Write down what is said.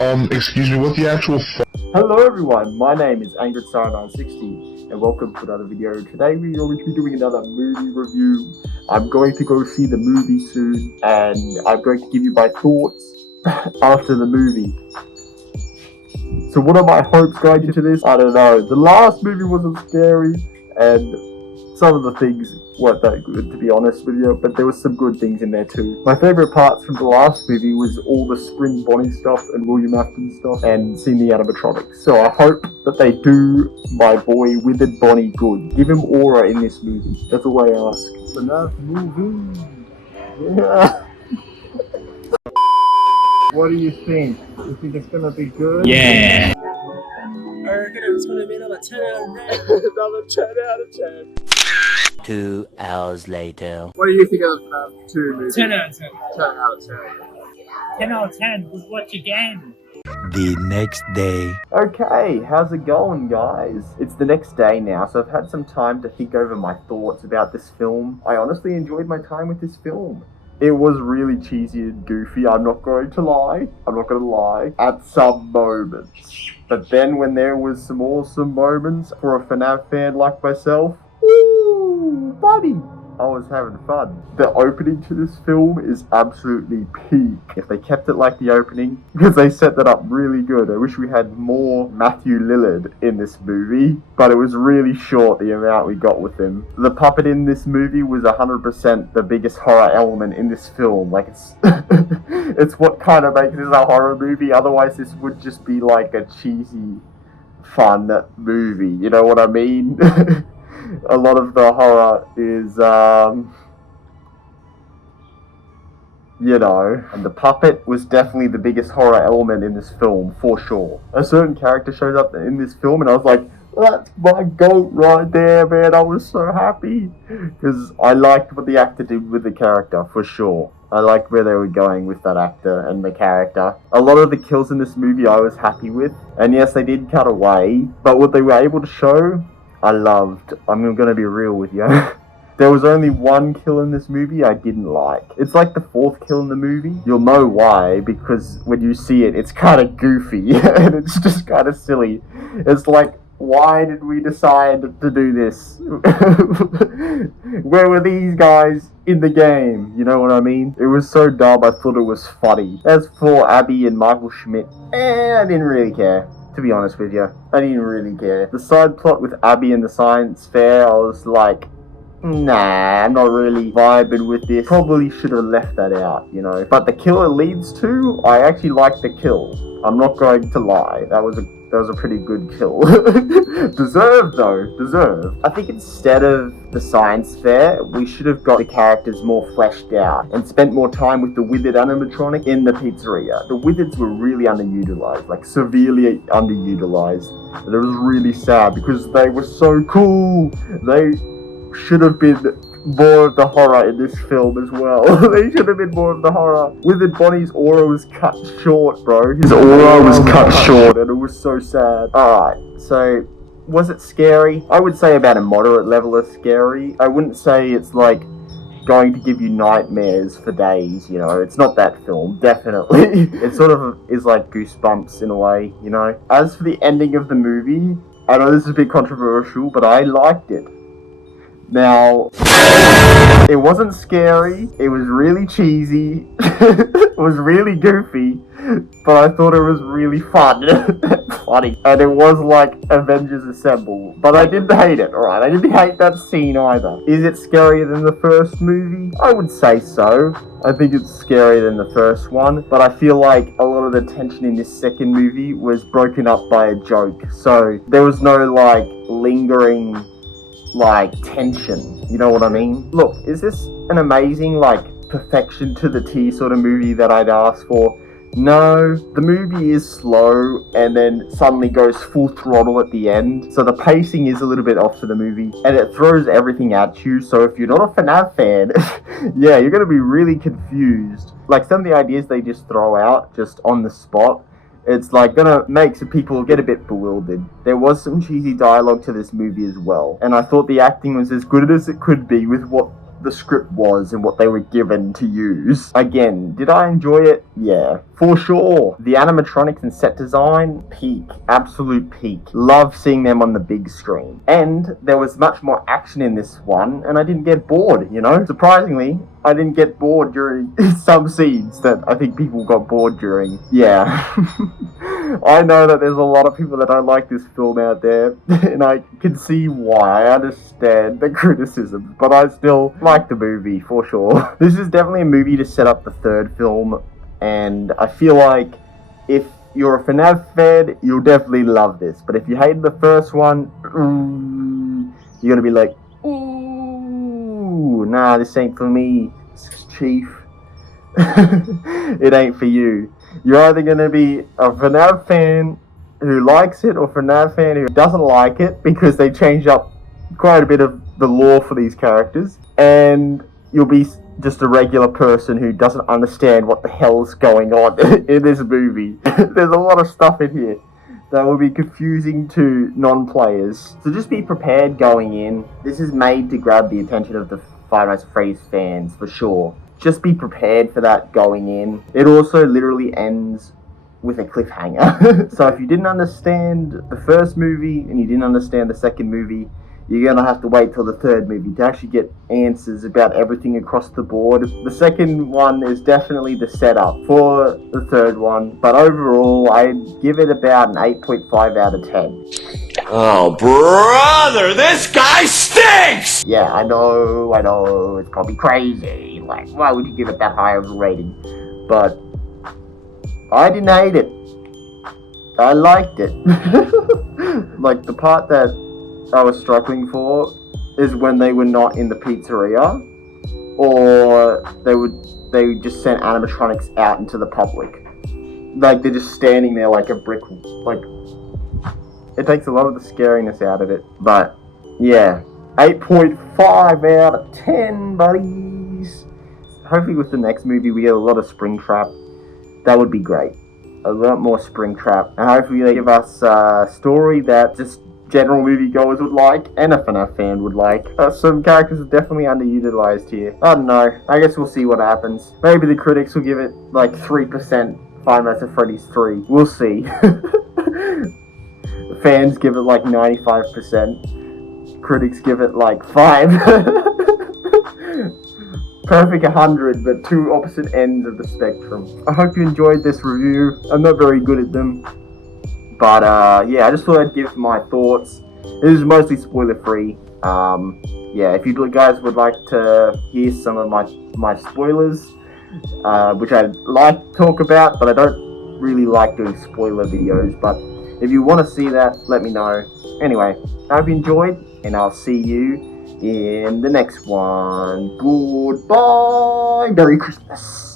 Excuse me, what the actual Hello everyone, my name is AngryStar960 and welcome to another video. Today we are going to be doing another movie review. I'm going to go see the movie soon and I'm going to give you my thoughts after the movie. So what are my hopes going into this? I don't know. The last movie wasn't scary and some of the things weren't that good, to be honest with you, but there was some good things in there too. My favourite parts from the last movie was all the Spring Bonnie stuff and William Afton stuff and seeing the animatronics. So I hope that they do my boy Withered Bonnie good. Give him aura in this movie. That's all I ask. FNaf movie. Yeah. What do you think? You think it's gonna be good? Yeah. I reckon it's gonna be another 10 out of 10. Another 10 out of 10. 2 hours later. What do you think of the 2 movie? 10 out of 10. 10 out of 10. 10 out of 10. We'll watch again. The next day. Okay, how's it going, guys? It's the next day now, so I've had some time to think over my thoughts about this film. I honestly enjoyed my time with this film. It was really cheesy and goofy, I'm not going to lie. At some moments. But then when there was some awesome moments for a FNAF fan like myself, ooh, buddy, I was having fun. The opening to this film is absolutely peak. If they kept it like the opening, because they set that up really good. I wish we had more Matthew Lillard in this movie, but it was really short, the amount we got with him. The puppet in this movie was 100% the biggest horror element in this film. Like, it's it's what kind of makes this a horror movie. Otherwise, this would just be like a cheesy, fun movie. You know what I mean? A lot of the horror is, and the puppet was definitely the biggest horror element in this film, for sure. A certain character shows up in this film and I was like, that's my goat right there, man. I was so happy. Because I liked what the actor did with the character, for sure. I liked where they were going with that actor and the character. A lot of the kills in this movie I was happy with. And yes, they did cut away. But what they were able to show, I loved. I'm gonna be real with you. There was only one kill in this movie I didn't like. It's like the 4th kill in the movie. You'll know why, because when you see it, it's kind of goofy, and it's just kind of silly. It's like, why did we decide to do this? Where were these guys in the game? You know what I mean? It was so dumb, I thought it was funny. As for Abby and Michael Schmidt, I didn't really care. To be honest with you, I didn't really care. The side plot with Abby and the science fair, I was like, nah, I'm not really vibing with this. Probably should have left that out, you know. But the kill it leads to, I actually liked the kill. I'm not going to lie. That was a pretty good kill. Deserved though, deserved. I think instead of the science fair, we should have got the characters more fleshed out and spent more time with the Withered animatronic in the pizzeria. The Withereds were really underutilized, like severely underutilized. And it was really sad because they were so cool. They should have been more of the horror in this film as well. They should have been more of the horror. Withered Bonnie's aura was cut short, bro. His aura was cut short and it was so sad. Alright, so was it scary? I would say about a moderate level of scary. I wouldn't say it's like going to give you nightmares for days, you know. It's not that film, definitely. It sort of is like Goosebumps in a way, you know. As for the ending of the movie, I know this is a bit controversial, but I liked it. Now, it wasn't scary, it was really cheesy, it was really goofy, but I thought it was really fun, funny, and it was like Avengers Assemble, but I didn't hate it, alright, I didn't hate that scene either. Is it scarier than the first movie? I would say so. I think it's scarier than the first one, but I feel like a lot of the tension in this second movie was broken up by a joke, so there was no like lingering like tension, you know what I mean? Look, is this an amazing like perfection to the T sort of movie that I'd ask for? No, the movie is slow and then suddenly goes full throttle at the end, so the pacing is a little bit off to the movie and it throws everything at you. So if you're not a FNAF fan, yeah, you're gonna be really confused. Like some of the ideas they just throw out just on the spot, it's like gonna make some people get a bit bewildered. There was some cheesy dialogue to this movie as well, and I thought the acting was as good as it could be with what the script was and what they were given to use. Again, did I enjoy it? Yeah, for sure. The animatronics and set design, peak. Absolute peak. Love seeing them on the big screen. And there was much more action in this one, and I didn't get bored, you know? Surprisingly, I didn't get bored during some scenes that I think people got bored during. Yeah. I know that there's a lot of people that don't like this film out there, and I can see why. I understand the criticism, but I still like the movie, for sure. This is definitely a movie to set up the third film, and I feel like if you're a FNAF fan, you'll definitely love this. But if you hated the first one, you're gonna be like, ooh, nah, this ain't for me, Chief. It ain't for you. You're either gonna be a FNAF fan who likes it, or FNAF fan who doesn't like it because they changed up quite a bit of the lore for these characters, and you'll be just a regular person who doesn't understand what the hell's going on in this movie. There's a lot of stuff in here that will be confusing to non-players. So just be prepared going in. This is made to grab the attention of the Five Nights at Freddy's fans, for sure. Just be prepared for that going in. It also literally ends with a cliffhanger. So if you didn't understand the first movie and you didn't understand the second movie, you're gonna have to wait till the third movie to actually get answers about everything across the board. The second one is definitely the setup for the third one, but overall I'd give it about an 8.5 out of 10. Oh, brother, this guy stinks! Yeah, I know, it's probably crazy. Like, why would you give it that high of a rating? But I didn't hate it. I liked it. Like, the part that I was struggling for is when they were not in the pizzeria, or they would just send animatronics out into the public. Like, they're just standing there like a brick. Like, it takes a lot of the scariness out of it. But yeah, 8.5 out of 10, buddies. Hopefully with the next movie we get a lot of Springtrap. That would be great. A lot more Springtrap. And hopefully they give us a story that just general moviegoers would like, and a FNAF fan would like. Some characters are definitely underutilized here. I don't know. I guess we'll see what happens. Maybe the critics will give it like 3%. Five Nights at Freddy's 3. We'll see. The fans give it like 95%. Critics give it like 5. Perfect 100, but two opposite ends of the spectrum. I hope you enjoyed this review. I'm not very good at them. But yeah, I just thought I'd give my thoughts. This is mostly spoiler free. Yeah, if you guys would like to hear some of my spoilers, which I'd like to talk about, but I don't really like doing spoiler videos. But if you want to see that, let me know. Anyway, I hope you enjoyed, and I'll see you in the next one. Goodbye. Merry Christmas.